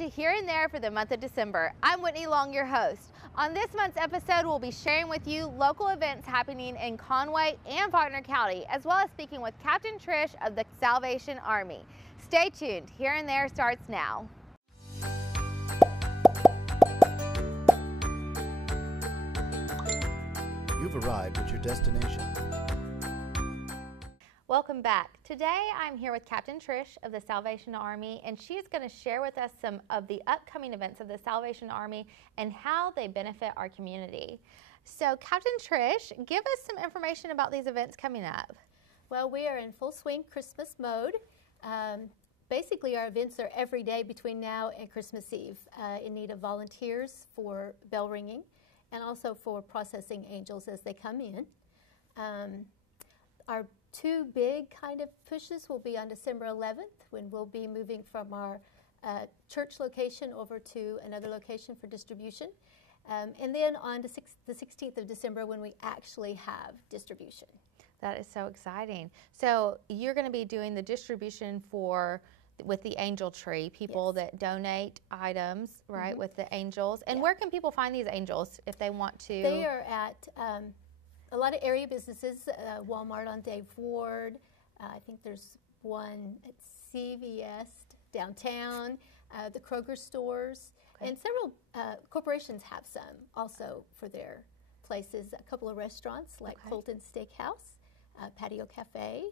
to Here and There for the month of December. I'm Whitney Long, your host. On this month's episode, we'll be sharing with you local events happening in Conway and Faulkner County, as well as speaking with Captain Trish of the Salvation Army. Stay tuned. Here and There starts now. You've arrived at your destination. Welcome back. Today I'm here with Captain Trish of the Salvation Army, and she's going to share with us some of the upcoming events of the Salvation Army and how they benefit our community. So Captain Trish, give us some information about these events coming up. Well, we are in full swing Christmas mode. Basically, our events are every day between now and Christmas Eve in need of volunteers for bell ringing and also for processing angels as they come in. Our two big kind of pushes will be on December 11th when we'll be moving from our church location over to another location for distribution. And then on the 16th of December when we actually have distribution. That is so exciting. So you're going to be doing the distribution with the angel tree, people Yes. that donate items, right, Mm-hmm. with the angels. And Yeah. where can people find these angels if they want to? They are at a lot of area businesses, Walmart on Dave Ward. I think there's one at CVS downtown, the Kroger stores, and several corporations have some also for their places. A couple of restaurants like Colton Steakhouse, Patio Cafe.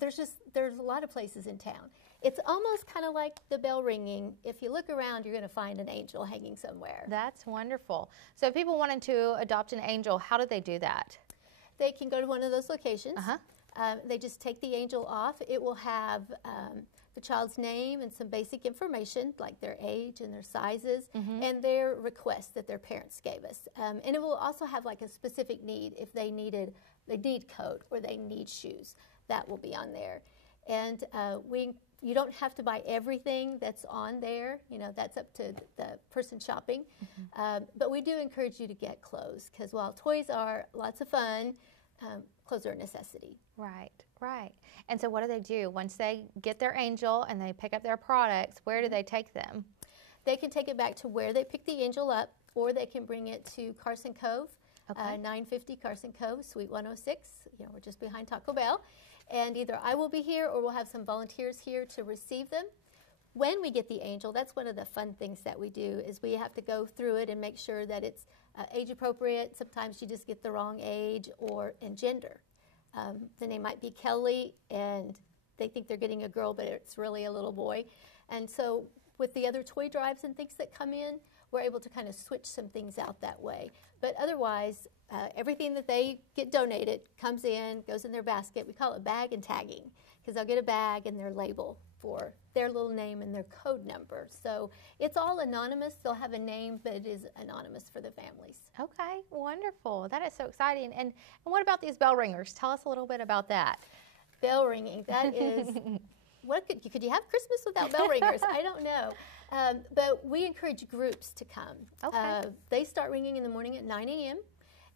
There's a lot of places in town. It's almost kind of like the bell ringing. If you look around, you're going to find an angel hanging somewhere. That's wonderful. So if people wanted to adopt an angel, how do they do that? They can go to one of those locations. They just take the angel off. It will have the child's name and some basic information like their age and their sizes and their request that their parents gave us. And it will also have like a specific need if they need coat or they need shoes. That will be on there. And you don't have to buy everything that's on there. You know, that's up to the person shopping. But we do encourage you to get clothes because while toys are lots of fun, clothes are a necessity. Right, right. And so what do they do? Once they get their angel and they pick up their products, where do they take them? They can take it back to where they picked the angel up, or they can bring it to Carson Cove, 950 Carson Cove, Suite 106. You know, we're just behind Taco Bell. And either I will be here or we'll have some volunteers here to receive them. When we get the angel, that's one of the fun things that we do is we have to go through it and make sure that it's age appropriate. Sometimes you just get the wrong age and gender. The name might be Kelly and they think they're getting a girl, but it's really a little boy. And so with the other toy drives and things that come in, we're able to kind of switch some things out that way. But otherwise, everything that they get donated comes in, goes in their basket. We call it bag and tagging because they'll get a bag and their label for their little name and their code number. So it's all anonymous. They'll have a name, but it is anonymous for the families. Okay, wonderful. That is so exciting. And what about these bell ringers? Tell us a little bit about that. Bell ringing, that is, could you have Christmas without bell ringers? I don't know. But we encourage groups to come. Okay. They start ringing in the morning at 9 a.m.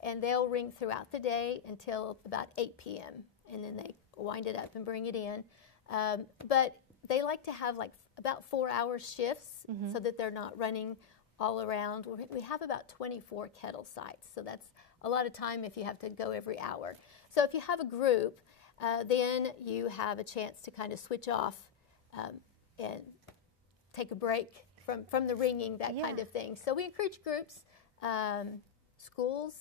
and they'll ring throughout the day until about 8 p.m. and then they wind it up and bring it in. But they like to have like about 4-hour shifts so that they're not running all around. We have about 24 kettle sites, so that's a lot of time if you have to go every hour. So if you have a group, then you have a chance to kind of switch off and take a break from the ringing, that kind of thing. So we encourage groups, schools,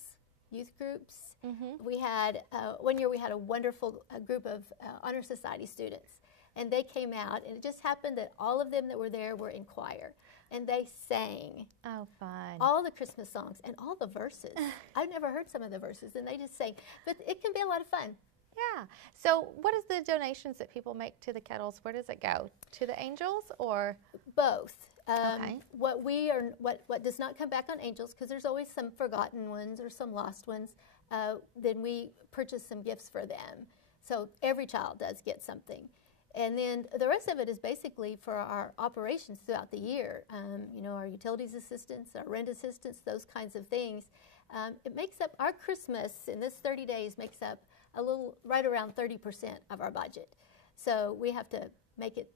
youth groups. We had, one year we had a wonderful group of Honor Society students, and they came out, and it just happened that all of them that were there were in choir, and they sang. Oh, fun. All the Christmas songs and all the verses. I've never heard some of the verses, and they just sang. But it can be a lot of fun. Yeah. So what is the donations that people make to the kettles? Where does it go? To the angels or? Both. Okay. What does not come back on angels, because there's always some forgotten ones or some lost ones, then we purchase some gifts for them. So every child does get something. And then the rest of it is basically for our operations throughout the year. You know, our utilities assistance, our rent assistance, those kinds of things. It makes up, our Christmas in this 30 days makes up a little, right around 30% of our budget. So we have to make it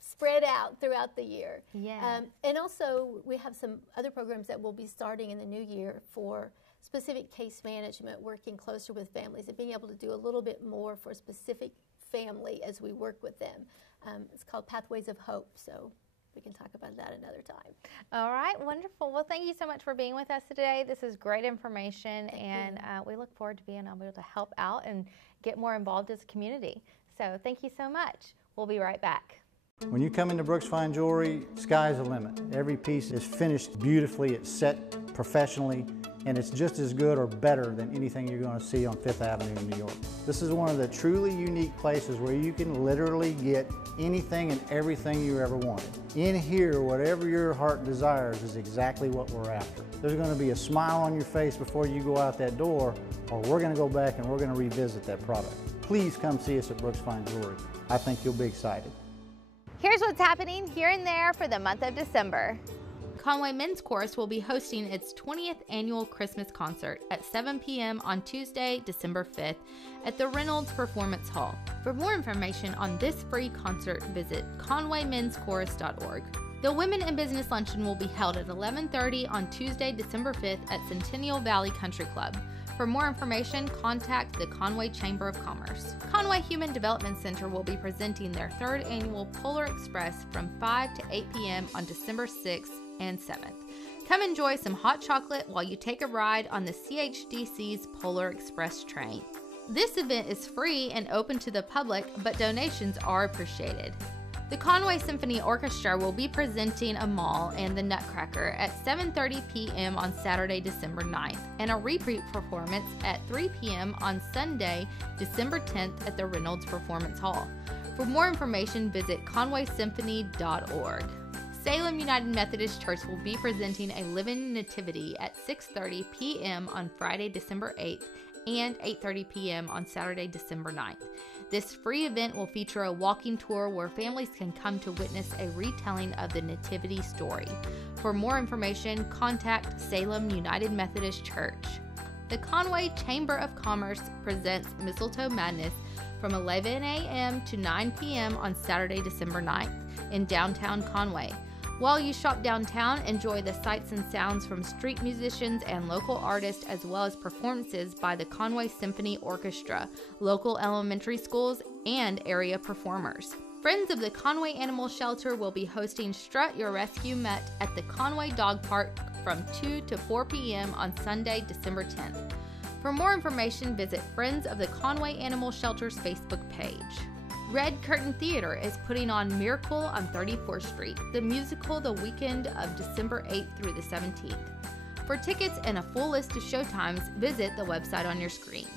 spread out throughout the year. Yeah. And also, we have some other programs that will be starting in the new year for specific case management, working closer with families and being able to do a little bit more for a specific family as we work with them. It's called Pathways of Hope, so we can talk about that another time. All right, wonderful. Well, thank you so much for being with us today. This is great information, and we look forward to being able to help out and get more involved as a community. So thank you so much. We'll be right back. When you come into Brooks Fine Jewelry, sky's the limit. Every piece is finished beautifully, it's set professionally, and it's just as good or better than anything you're going to see on Fifth Avenue in New York. This is one of the truly unique places where you can literally get anything and everything you ever wanted. In here, whatever your heart desires is exactly what we're after. There's going to be a smile on your face before you go out that door, or we're going to go back and we're going to revisit that product. Please come see us at Brooks Fine Jewelry. I think you'll be excited. Here's what's happening here and there for the month of December. Conway Men's Chorus will be hosting its 20th annual Christmas concert at 7 p.m. on Tuesday, December 5th at the Reynolds Performance Hall. For more information on this free concert, visit conwaymenschorus.org. The Women in Business Luncheon will be held at 11:30 on Tuesday, December 5th at Centennial Valley Country Club. For more information, contact the Conway Chamber of Commerce. Conway Human Development Center will be presenting their 3rd annual Polar Express from 5 to 8 p.m. on December 6th and 7th. Come enjoy some hot chocolate while you take a ride on the CHDC's Polar Express train. This event is free and open to the public, but donations are appreciated. The Conway Symphony Orchestra will be presenting Amal and the Nutcracker at 7:30 p.m. on Saturday, December 9th, and a repeat performance at 3 p.m. on Sunday, December 10th at the Reynolds Performance Hall. For more information, visit conwaysymphony.org. Salem United Methodist Church will be presenting a Living Nativity at 6:30 p.m. on Friday, December 8th and 8:30 p.m. on Saturday, December 9th. This free event will feature a walking tour where families can come to witness a retelling of the Nativity story. For more information, contact Salem United Methodist Church. The Conway Chamber of Commerce presents Mistletoe Madness from 11 a.m. to 9 p.m. on Saturday, December 9th in downtown Conway. While you shop downtown, enjoy the sights and sounds from street musicians and local artists, as well as performances by the Conway Symphony Orchestra, local elementary schools, and area performers. Friends of the Conway Animal Shelter will be hosting Strut Your Rescue Mutt at the Conway Dog Park from 2 to 4 p.m. on Sunday, December 10th. For more information, visit Friends of the Conway Animal Shelter's Facebook page. Red Curtain Theater is putting on Miracle on 34th Street, the musical, the weekend of December 8th through the 17th. For tickets and a full list of showtimes, visit the website on your screen.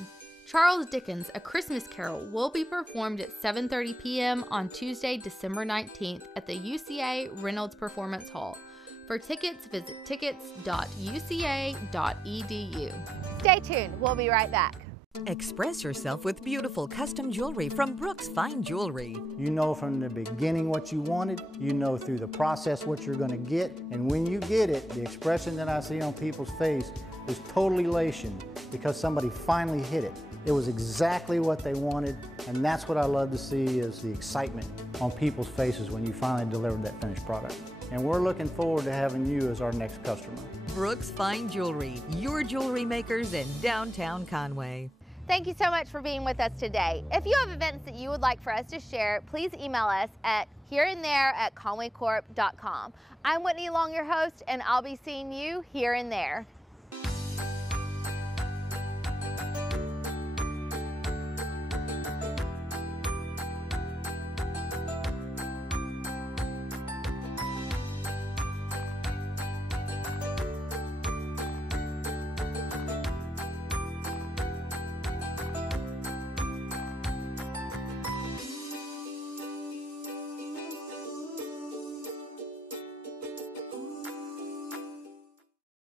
Charles Dickens' A Christmas Carol will be performed at 7:30 p.m. on Tuesday, December 19th at the UCA Reynolds Performance Hall. For tickets, visit tickets.uca.edu. Stay tuned. We'll be right back. Express yourself with beautiful custom jewelry from Brooks Fine Jewelry. You know from the beginning what you wanted, you know through the process what you're going to get, and when you get it, the expression that I see on people's face is total elation because somebody finally hit it. It was exactly what they wanted, and that's what I love to see is the excitement on people's faces when you finally delivered that finished product. And we're looking forward to having you as our next customer. Brooks Fine Jewelry, your jewelry makers in downtown Conway. Thank you so much for being with us today. If you have events that you would like for us to share, please email us at hereandthere@conwaycorp.com. I'm Whitney Long, your host, and I'll be seeing you here and there.